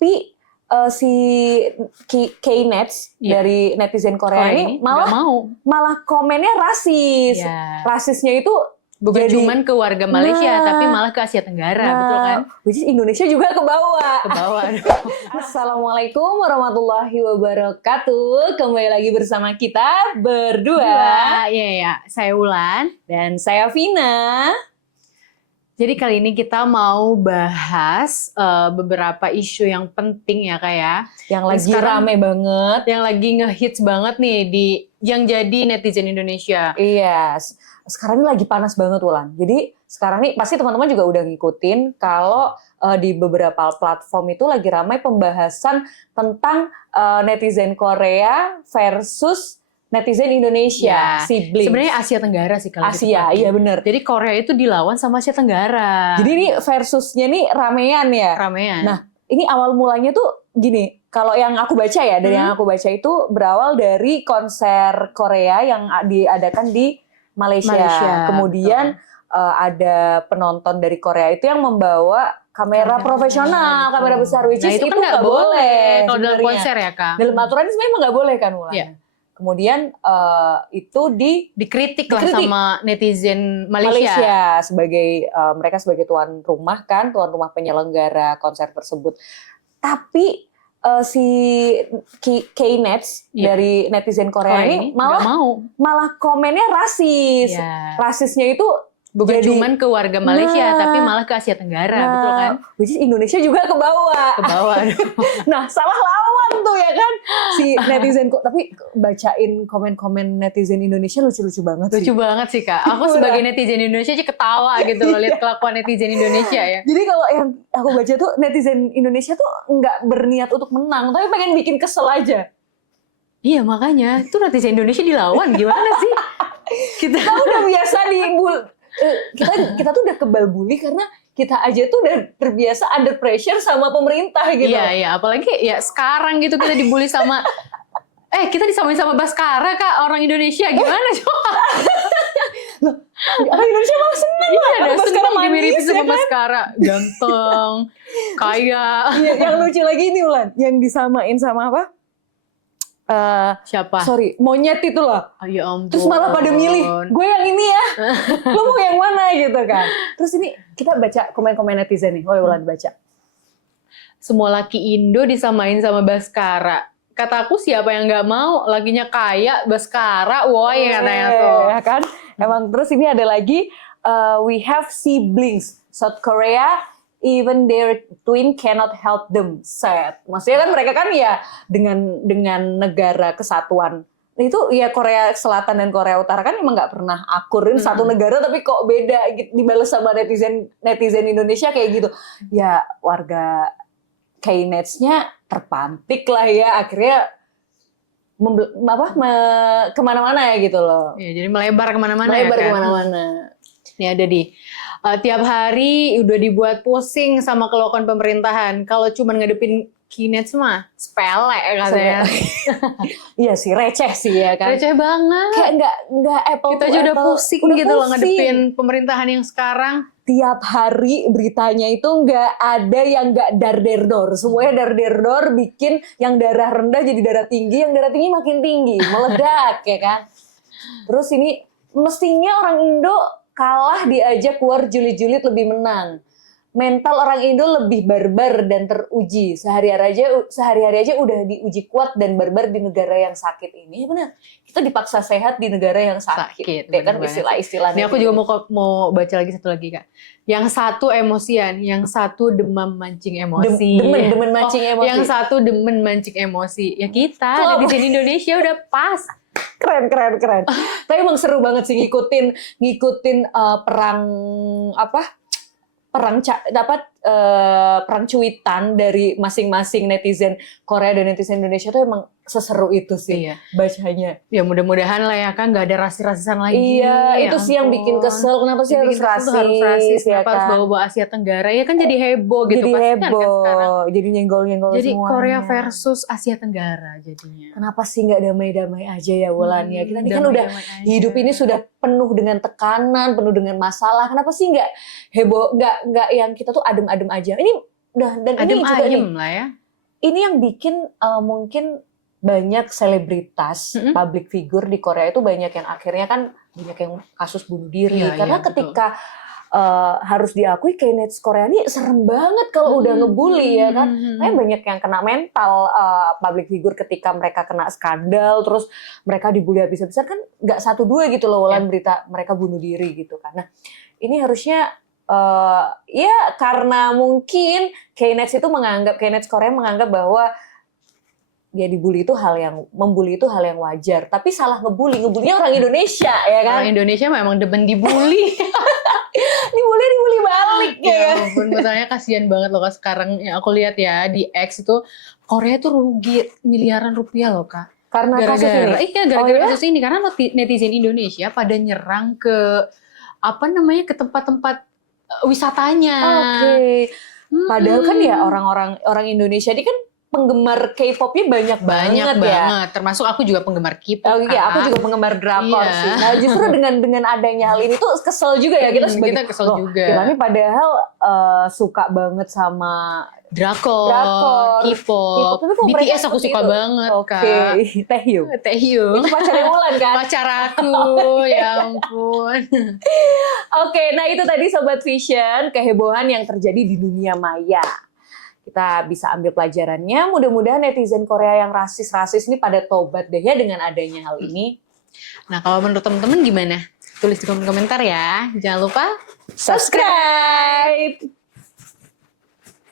Tapi si Knets dari netizen Korea ini malah komennya rasis. Rasisnya itu bukan cuman ke warga Malaysia, tapi malah ke Asia Tenggara, betul kan? Which is Indonesia juga ke bawah. Assalamualaikum warahmatullahi wabarakatuh. Kembali lagi bersama kita berdua. Iya, saya Wulan. Dan saya Vina. Jadi kali ini kita mau bahas beberapa isu yang penting ya Kak ya. Yang lagi rame banget. Yang lagi ngehits banget nih yang jadi netizen Indonesia. Iya, sekarang ini lagi panas banget Wulan. Jadi sekarang ini pasti teman-teman juga udah ngikutin kalau di beberapa platform itu lagi ramai pembahasan tentang netizen Korea versus netizen Indonesia, sibling. Sebenarnya Asia Tenggara sih kalau Asia, iya benar. Jadi Korea itu dilawan sama Asia Tenggara. Jadi ini versusnya nih ramean ya. Ramean. Nah, ini awal mulanya tuh gini. Kalau yang aku baca ya, dari yang aku baca itu berawal dari konser Korea yang diadakan di Malaysia. Kemudian ada penonton dari Korea itu yang membawa kamera profesional, kamera besar, which is itu kan nggak boleh kalau dalam konser ya Kak. Dalam aturan ini sebenarnya nggak boleh kan Wulan. Yeah. Kemudian itu dikritik lah sama netizen Malaysia sebagai mereka sebagai tuan rumah penyelenggara konser tersebut. Tapi si Knets dari netizen Korea ini malah komennya rasis. Rasisnya itu bukan cuman ke warga Malaysia, tapi malah ke Asia Tenggara, betul kan? Which is Indonesia juga ke bawah. Nah, salah lawan tuh ya kan si netizen. Tapi bacain komen-komen netizen Indonesia lucu-lucu banget sih. Lucu banget sih Kak. Aku sebagai netizen Indonesia aja ketawa gitu loh lihat kelakuan netizen Indonesia ya. Jadi kalau yang aku baca tuh netizen Indonesia tuh nggak berniat untuk menang, tapi pengen bikin kesel aja. Iya makanya, itu netizen Indonesia dilawan gimana sih? Kita udah biasa kita tuh udah kebal bully karena kita aja tuh udah terbiasa under pressure sama pemerintah gitu. Iya, apalagi ya sekarang gitu kita dibully sama kita disamain sama Baskara Kak, orang Indonesia gimana coba? Loh, orang Indonesia malah seneng lah. Iya, seneng dimiripin sama Baskara, ganteng, kaya. Iya, yang lucu lagi ini Ulan, yang disamain sama apa? Siapa? Monyet itu loh. Oh, ya ampun. Terus malah pada milih, gue yang ini ya. Lo mau yang mana gitu kan. Terus ini kita baca komen-komen netizen nih. Ulan baca. Semua laki Indo disamain sama Baskara. Kata aku siapa yang nggak mau? Lakinya kaya, Baskara, woi katanya tuh. Ya kan? Emang terus ini ada lagi, we have siblings. South Korea, even their twin cannot help them, sad. Maksudnya kan mereka kan ya dengan negara kesatuan. Itu ya Korea Selatan dan Korea Utara kan emang nggak pernah akurin satu negara tapi kok beda gitu, dibalas sama netizen Indonesia kayak gitu. Ya warga Knets-nya terpantik lah ya akhirnya kemana-mana ya gitu loh. Ya, jadi melebar kemana-mana ya kan. Kemana-mana. Ini ada tiap hari udah dibuat pusing sama kelakuan pemerintahan. Kalau cuma ngadepin Knets mah sepele katanya. Iya sih, receh sih ya kan. Receh banget. Kayak nggak apple. Kita aja udah pusing gitu loh ngadepin pemerintahan yang sekarang. Tiap hari beritanya itu nggak ada yang nggak dar-der-dor. Semuanya dar-der-dor bikin yang darah rendah jadi darah tinggi, yang darah tinggi makin tinggi, meledak ya kan. Terus ini mestinya orang Indo kalah diajak keluar julid-julid lebih menang. Mental orang Indo lebih barbar dan teruji. Sehari-hari aja udah diuji kuat dan barbar di negara yang sakit ini. Ya benar. Kita dipaksa sehat di negara yang sakit. Ya kan istilah-istilahnya. Ini aku juga mau baca lagi satu lagi Kak. Yang satu emosian, yang satu demam mancing emosi. Demen mancing emosi. Yang satu demen mancing emosi. Ya kita di sini Indonesia udah pas. Keren. Tapi emang seru banget sih ngikutin perang cuitan dari masing-masing netizen Korea dan netizen Indonesia tuh emang seseru itu sih bacanya. Ya mudah-mudahan lah ya kan nggak ada rasis-rasisan lagi. Iya, ya itu sih yang bikin kesel. Kenapa sih harus rasis? Kenapa harus bawa-bawa Asia Tenggara? Ya kan jadi heboh gitu. Jadi heboh, kan sekarang. Jadi nyenggol-nyenggol jadi semuanya. Korea versus Asia Tenggara jadinya. Kenapa sih nggak damai-damai aja ya Wulan ya? Kita ini kan udah hidup ini sudah penuh dengan tekanan, penuh dengan masalah. Kenapa sih nggak heboh, nggak yang kita tuh adem-adem aja? Ini udah dan adem ini juga ayem lah ya. ini yang bikin mungkin banyak selebritas, public figure di Korea itu banyak yang akhirnya kan banyak yang kasus bunuh diri. Karena ketika harus diakui K-Next Korea ini serem banget kalau udah ngebully ya kan. Makanya banyak yang kena mental public figure ketika mereka kena skandal, terus mereka dibully habis-habisan kan nggak 1-2 gitu loh Wulan berita mereka bunuh diri gitu kan. Nah ini harusnya ya karena mungkin K-Next Korea menganggap bahwa dia dibully itu membuli itu hal yang wajar, tapi salah ngebulinya orang Indonesia ya kan. Orang Indonesia memang demen dibully. dibully balik ya ampun, misalnya kasihan banget loh Kak sekarang yang aku lihat ya di X itu Korea tuh rugi miliaran rupiah loh Kak. Karena kasus ini. Gara-gara kasus ini karena netizen Indonesia pada nyerang ke ke tempat-tempat wisatanya. Oke. Padahal kan ya orang Indonesia ini kan penggemar K-pop-nya banyak banget ya. Termasuk aku juga penggemar K-pop. Oh iya, aku juga penggemar drakor sih. Nah, justru dengan adanya hal ini tuh kesel juga ya kita kita kesel juga. Kita nih padahal suka banget sama drakor, K-pop, BTS aku suka banget, Kak. Taehyung. Itu pacarnya Wulan kan? Pacar aku, ya ampun. Oke, nah itu tadi Sobat Vision, kehebohan yang terjadi di dunia maya. Kita bisa ambil pelajarannya. Mudah-mudahan netizen Korea yang rasis-rasis ini pada tobat deh ya dengan adanya hal ini. Nah, kalau menurut teman-teman gimana? Tulis di kolom komentar ya. Jangan lupa subscribe.